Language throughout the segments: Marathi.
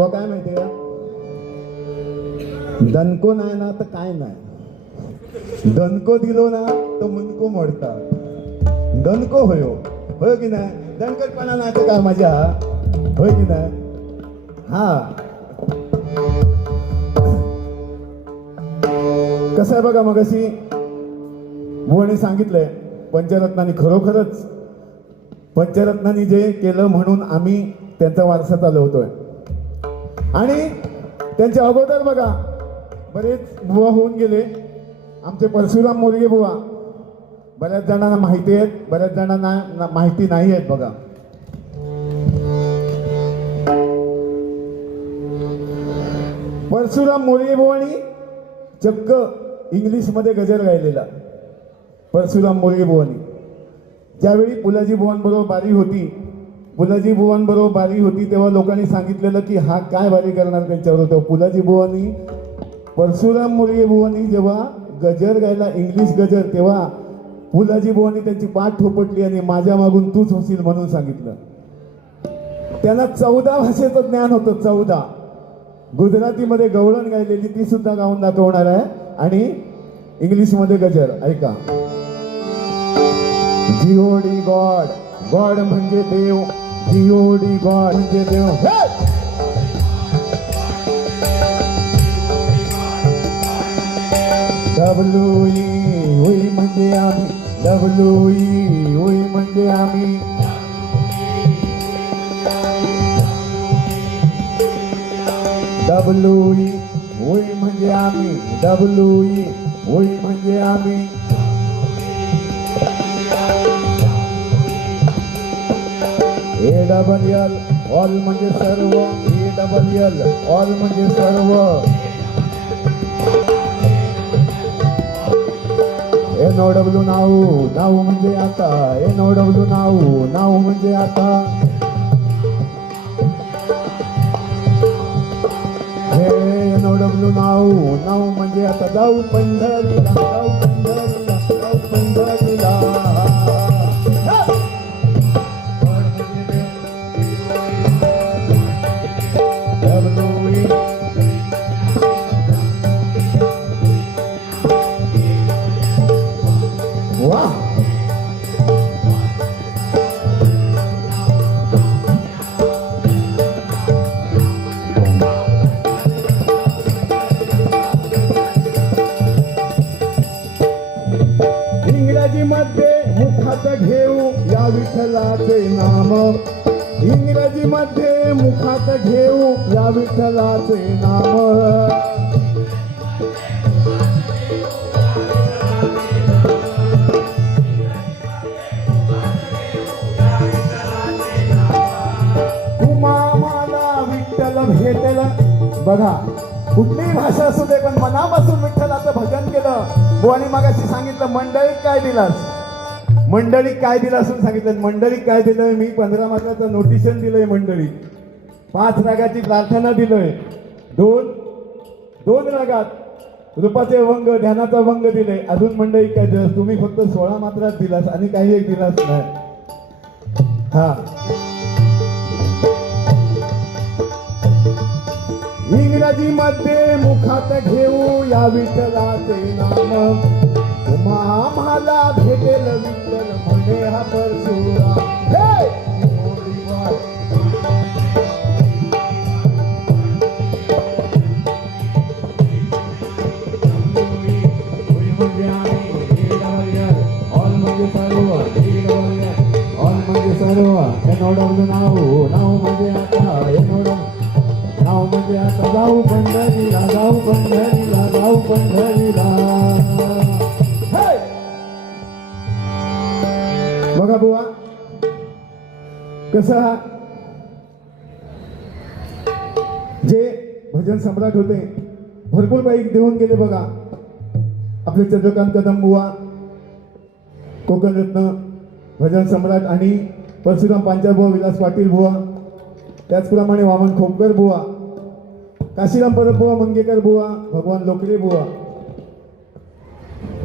बुवा काय माहितीये का, दणको नाही ना तर काय नाही, दणको दिलो ना तर मुनको मोडता, दणको होयो होय की नाही, दणकटपणा नाही तर काय मजा होय की नाही. हा कसं आहे बघा, मगाशी बुवाने सांगितलंय पंचरत्नांनी, खरोखरच पंचरत्नांनी जे केलं म्हणून आम्ही त्यांचा वारसा चालवतोय. आणि त्यांच्या अगोदर बघा बरेच बुवा होऊन गेले. आमचे परशुराम मोरगे बुवा बऱ्याच जणांना माहिती आहेत, बऱ्याच जणांना माहिती नाही आहेत. बघा परशुराम मोरगे बुवानी चक्क इंग्लिशमध्ये गजर गायलेला. परशुराम मोरगे बुवानी ज्यावेळी पुलाजी बुवांबरोबर बारी होती, पुलाजी बुवांबरोबर बारी होती तेव्हा लोकांनी सांगितलेलं की हा काय बारी करणार त्यांच्यावर. तेव्हा पुलाजी बुवांनी, परशुराम मोरगे बुवांनी जेव्हा गजर गायला, इंग्लिश गजर, तेव्हा पुलाजी बुवांनी त्यांची पाठ थोपटली आणि माझ्या मागून तूच होशील म्हणून सांगितलं. त्यांना 14 भाषेचं ज्ञान होतं, 14. गुजरातीमध्ये गवळण गायलेली ती सुद्धा गाऊन दाखवणार आहे आणि इंग्लिशमध्ये गजर. ऐका. जीओडी गॉड, गॉड म्हणजे देव, जीओडी गॉड म्हणजे देव. डब्ल्यूई होई म्हणजे आम्ही, डब्ल्यूई होई म्हणजे आम्ही, डब्ल्यूई होई म्हणजे आम्ही, डब्ल्यूई होई म्हणजे आम्ही. ए डबल एल ऑल म्हणजे सर्व, ए डबल एल ऑल म्हणजे सर्व. ए नो डब्ल्यू नाऊ, नाऊ म्हणजे आता, ए नो डब्ल्यू नाऊ, नाऊ म्हणजे आता. ए नो डब्ल्यू नाऊ, नाऊ म्हणजे आता. जाऊ पंढरीला, जाऊ पंढरीला, जाऊ पंढरीला. इंग्रजीमध्ये मुखात घेऊ या विठ्ठलाचे नाम, इंग्रजीमध्ये मुखात घेऊ या विठ्ठलाचे नाम. कुमामाला विठ्ठल भेटेल. बघा कुठलीही भाषा असू दे पण मनापासून विठ्ठलाचं भजन केलं. बुवानी मगाशी सांगितलं मंडळीत काय दिलास, मंडळीत काय दिलं असून सांगितलं. मंडळीत काय दिलंय, मी 15 मार्काचं नोटिशन दिलंय मंडळीत, 5 रागाची प्रार्थना दिलोय, 2 रागात रूपाचे वंग, ध्यानाचा वंग दिले. अजून मंडळीत काय दिलं, तुम्ही फक्त 16 मात्रात दिलास आणि काही एक दिलास नाही. हा इंग्रजीमध्ये मुखात घेऊ या विठ्ठलाचे नाम, आम्हाला भेटेल विठ्ठल म्हणे हा परशुराम. ऑल म्हणजे सर्व, ऑल म्हणजे सर्व. एनोडब्ल्यू नाऊ, नाऊ म्हणजे आता, एनोडब्ल्यू नाव म्हणजे आता. जाऊ पंढरीला, जाऊ पंढरीला, जाऊ पंढरीला. बघा बुवा कसा जे भजन सम्राट होते भरपूर काही देऊन गेले. बघा आपले चंद्रकांत कदम बुवा, कोकणरत्न भजन सम्राट, आणि परशुराम पांचाळ बुवा, विलास पाटील बुवा, त्याचप्रमाणे वामन खोपकर बुवा, काशीराम परब बुवा, मंगेकर बुवा, भगवान लोकरे बुवा,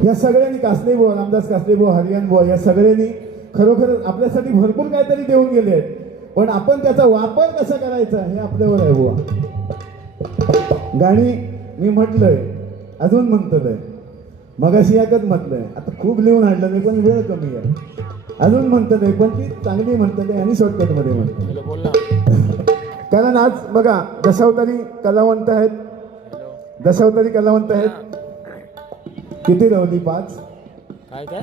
या सगळ्यांनी, कासले बुवा, रामदास कासले बुवा, हरियान बुवा, या सगळ्यांनी खरोखर आपल्यासाठी भरपूर काहीतरी देऊन गेले आहेत. पण आपण त्याचा वापर कसा करायचा हे आपल्यावर आहे बुवा. गाणी मी म्हटलंय, अजून म्हणतोय, मगाशी एकच म्हटलंय, आता खूप लिहून आणलं नाही पण वेळ कमी आहे. अजून म्हणतोय पण ती चांगली म्हणतोय आणि शॉर्टकट मध्ये म्हणतोय. कारण आज बघा दशावतारी कलावंत आहेत, दशावतारी कलावंत आहेत. किती रवली? 5. काय काय?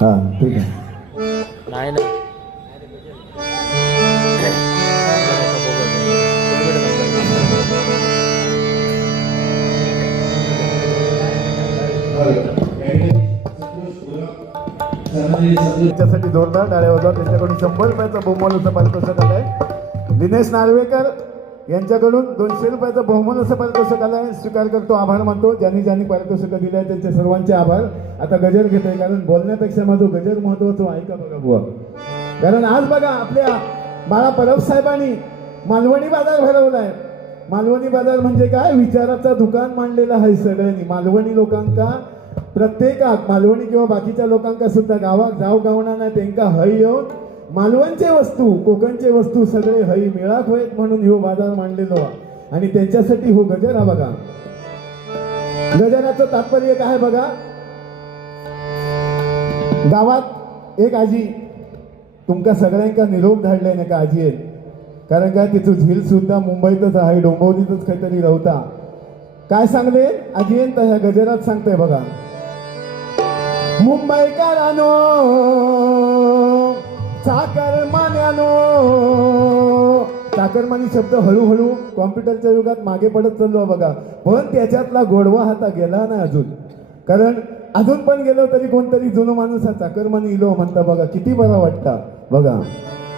हा ठीक आहे. नाही ना त्याच्यासाठी जोरदार टाळ्या होता. त्यांच्याकडून 100 रुपयाचा बहुमान असं पारितोषिक आलंय. दिनेश नार्वेकर यांच्याकडून 200 रुपयाचा बहुमान असं पारितोषिक आलंय. स्वीकार करतो, आभार मानतो. ज्यांनी पारितोषिक दिले आहे त्यांचे सर्वांचे आभार. आता गजर घेतोय, कारण बोलण्यापेक्षा माझं गजर महत्वाचं. ऐका बघा बुवा, कारण आज बघा आपल्या बाळा परब साहेबांनी मालवणी बाजार भरवलाय. मालवणी बाजार म्हणजे काय? विचाराचा दुकान मांडलेलं आहे सगळ्यांनी. मालवणी लोकांका प्रत्येकाक, मालवणी किंवा बाकीच्या लोकांका सुद्धा गावात जाव गावना नाही, त्यांका हय येऊन मालवणचे वस्तू, कोकणचे वस्तू सगळे हय मिळाक होत म्हणून ह्यो बाजार मांडलेलो. आणि त्यांच्यासाठी हो गजर. हा बघा, गजराचं तात्पर्य काय बघा. गावात एक आजी तुमका सगळ्यांका निरोप धाडलाय ना का आजी आहेत. कारण काय तिचं झील सुद्धा मुंबईतच आहे, डोंबिवलीतच काहीतरी रवता. काय सांगले आजी येईन तर ह्या गजरात सांगताय बघा. मुंबईकरांनो, चाकरमान्यानो. चाकरमानी शब्द हळूहळू कॉम्प्युटरच्या युगात मागे पडत चाललो बघा, पण त्याच्यातला गोडवा हाता गेला नाही अजून. कारण अजून पण गेलो तरी कोणतरी जुनो माणूस हा चाकरमानी इलो म्हणता बघा, किती बरा वाटता बघा.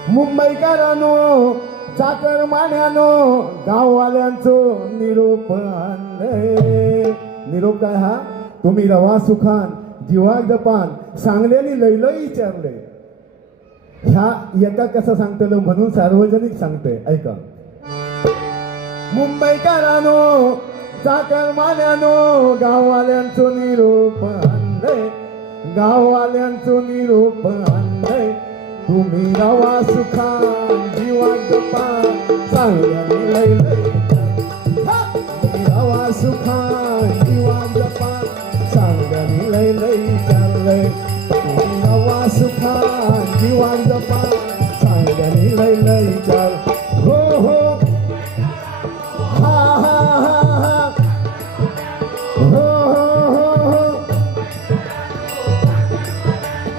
मुंबईकरांनो, चाकरमान्यानो, गाववाल्यांचो निरोप आणले. निरोप काय हा? तुम्ही रवा सुखान, जीवाक जपान, सांगल्याने लयलय विचारले. ह्या एका कसं सांगतलं म्हणून सार्वजनिक सांगते, ऐका. मुंबईकरांनो, चाकरमान्यानो, गाववाल्यांचो निरोप आणले, गाववाल्यांचो निरोप आणले. तुम्ही रवा सुखान, जीवाक जपान, सांगल्याने लयलय. तुम्ही रवा सुखान, जीवाक जपान, सांगल्याने लयलय चाललंय. तुम्ही रवा सुखान, जीवाक जपान, सांगल्याने लयलय चाल. हो हो, हा हा हा हा, हो हो हो हो.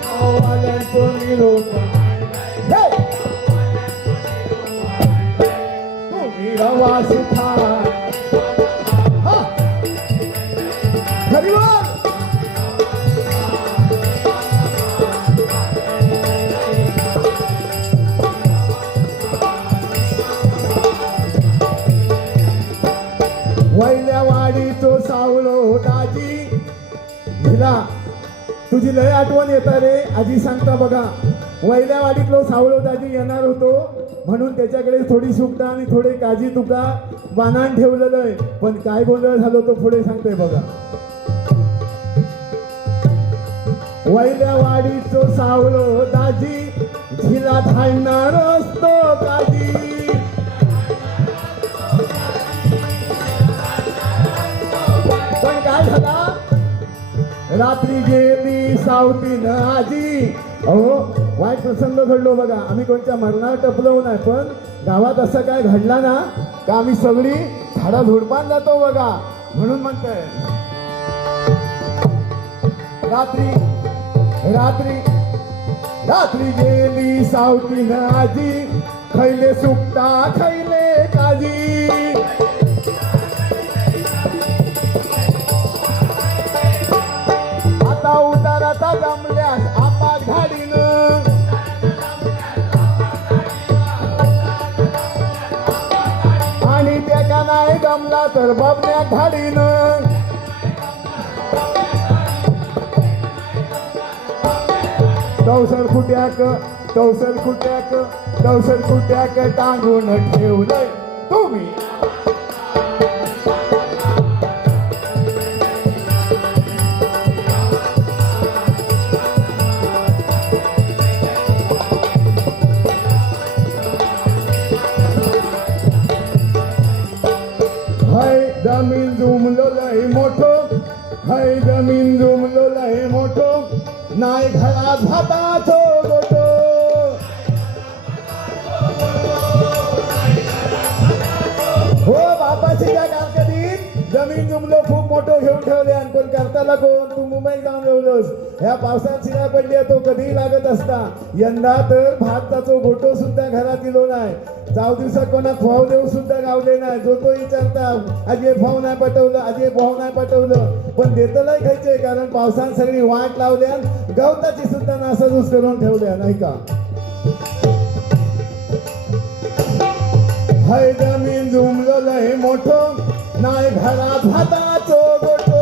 गाववाल्यांचो निरोप, तुम्ही रवा सुखान. हरिवार वैल्या वाडीचो सावळो दाजी. हिला तुझी लय आठवण येता रे आजी सांगता बघा. वैल्या वाडीतलो सावळो दाजी येणार होतो म्हणून त्याच्याकडे थोडी सुकटा आणि थोडे काजी तुका बाणान ठेवलेलं आहे. पण काय गोंधळ झालो तो पुढे सांगतोय बघा. वैल्या वाडीचो सावळो दाजी, झिला धाडणार असतो काजी. पण काय झाला? रात्री गेली सावतीन आजी. अहो वाईट प्रसंग घडलो बघा. आम्ही कोणत्या मरणावर टपलो नाही, पण गावात असं काय घडला ना का आम्ही सगळी झाडा झुडपान जातो बघा. म्हणून म्हणतोय रात्री रात्री रात्री गेली सावतीन आजी, खैले सुकटा खैले काजी. आता उताराचा जमल्यास आपा घाडीन, आणि त्याका नाही जमला तर बबण्या घाडीन. कौसर कुट्याक टांगून ठेवलंय तुम्ही. हाय जमीन जुमलो लय मोठो, हाय जमीन जुमलो लय मोठो, नाही घरात भाताचो गोठो. हो बापाची त्या कारकिर्दीत जमीन जुमलो खूप मोठं घेऊन ठेवले आणि पण करताना कोण तू मुंबईत जाऊन जेवलोस. ह्या पावसात शिरा पडली तो कधीही लागत असता. यंदा तर भाताचा गोठो सुद्धा घरात इलो नाही. 4 दिवसात कोणा खाऊ देऊ सुद्धा गावले नाही. जो तो विचारता आजे भाऊ नाही पटवलं, आजे भाऊ नाही पटवलं, पण देतलंय खायचंय कारण पावसाने सगळी वाट लावल्या गवताची सुद्धा नासाधूस करून ठेवल्या नाही का. हाय जमीन जुमलो लय मोठो, नाही घरात भाताचो गोठो.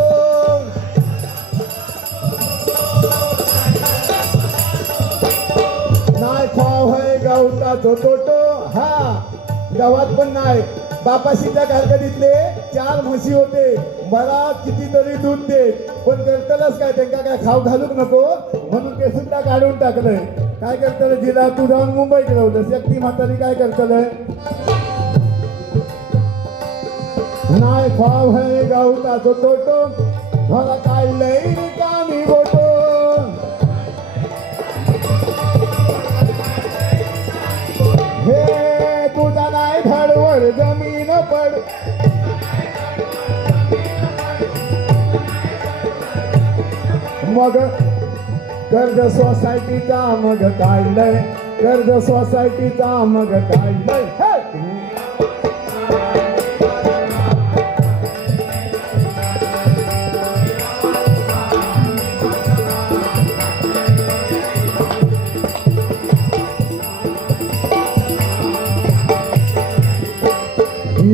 नाही खाव है गवताचो तोटो. हा गावात पण नाही. बापाशीच्या कारकिर्दीतले 4 म्हशी होते. मला कितीतरी दूध देत, पण करतलच काय त्यांना काय खाऊ घालूक नको म्हणून ते सुद्धा काढून टाकलंय. काय करतलं जिला तू जाऊन मुंबईत लावलंस. एकटी म्हातारी काय करतलंय. नाही खाव है गवताचो तोटो, मला काढलंय रिकामी गोठो. हे तुझा नाही धडवर जमीन पड. मग कर्ज सोसायटीचा मग काढलंय, कर्ज सोसायटीचा मग काढलंय.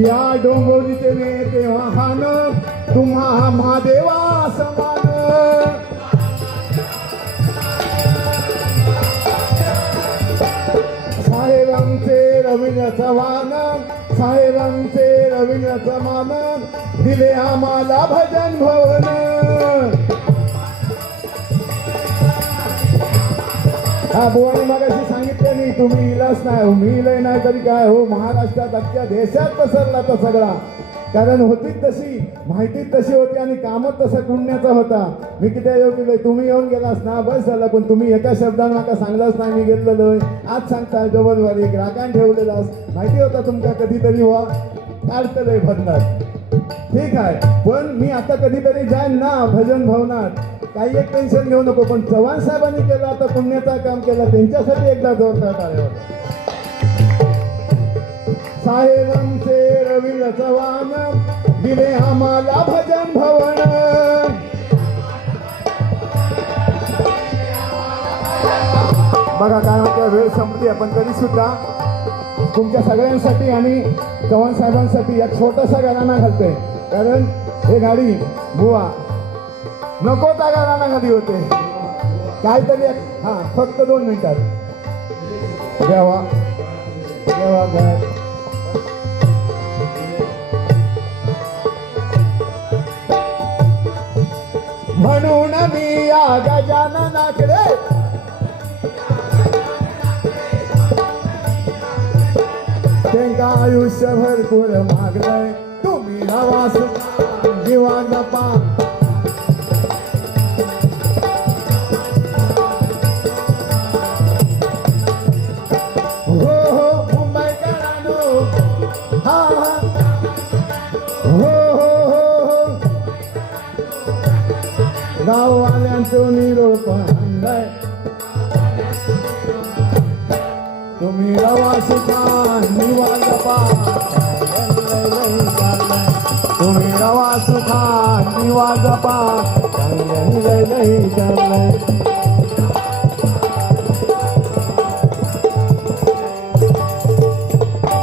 या डोंगोलीचे नेते वाहन तुम्हा महादेवा समान. साहेबांचे रवींद्र चव्हाण, साहेबांचे रवींद्र चव्हाण दिले आम्हाला भजन भवन. हा बुवानी मगाशी सांगितलं नाही तुम्ही इलाच नाही. मी इलय नाही तरी काय हो, महाराष्ट्रात अख्ख्या देशात पसरला तर सगळा. कारण होतीच तशी, माहितीच तशी होती आणि कामच तसा पुण्याचा होता. मी किती येऊ केलंय, तुम्ही येऊन गेलास ना बस झालं. पण तुम्ही एका शब्दाने नका सांगलाच नाही मी गेलेलो. आज सांगताय डबलवर एक राखण ठेवलेलास. माहिती होता तुमका कधीतरी व्हा काढतलंय भजनात. ठीक आहे, पण मी आता कधीतरी जाईन ना भजन भवनात. काही एक टेन्शन घेऊ नको. पण चव्हाण साहेबांनी केलं आता पुण्याचा काम केला त्यांच्यासाठी एकदा जोरदार टाळ्या. साहेबांचे रवींद्र चव्हाण दिले आम्हाला भजन भवन. बघा काय म्हणतो, वेळ संपली आपण तरी सुद्धा तुमच्या सगळ्यांसाठी आणि चव्हाण साहेबांसाठी एक छोटासा गाणं घालतोय. कारण हे गाडी बुवा नको त्या गाणं गाडी होते काहीतरी. हा फक्त 2 मिनिटात देवा देवा घर. म्हणून मी या गजाननाकडे त्यांना आयुष्य भरपूर मागलंय. तुम्ही हवा दिवा नपा. हो हो मुंबईकरांनो, हा हा हो हो हो हो गाववाल्यांचं निरोप आणलाय. तुम्ही रवा सुखा निवांत पा. तुम्ही रवा सुखा निवांत पा.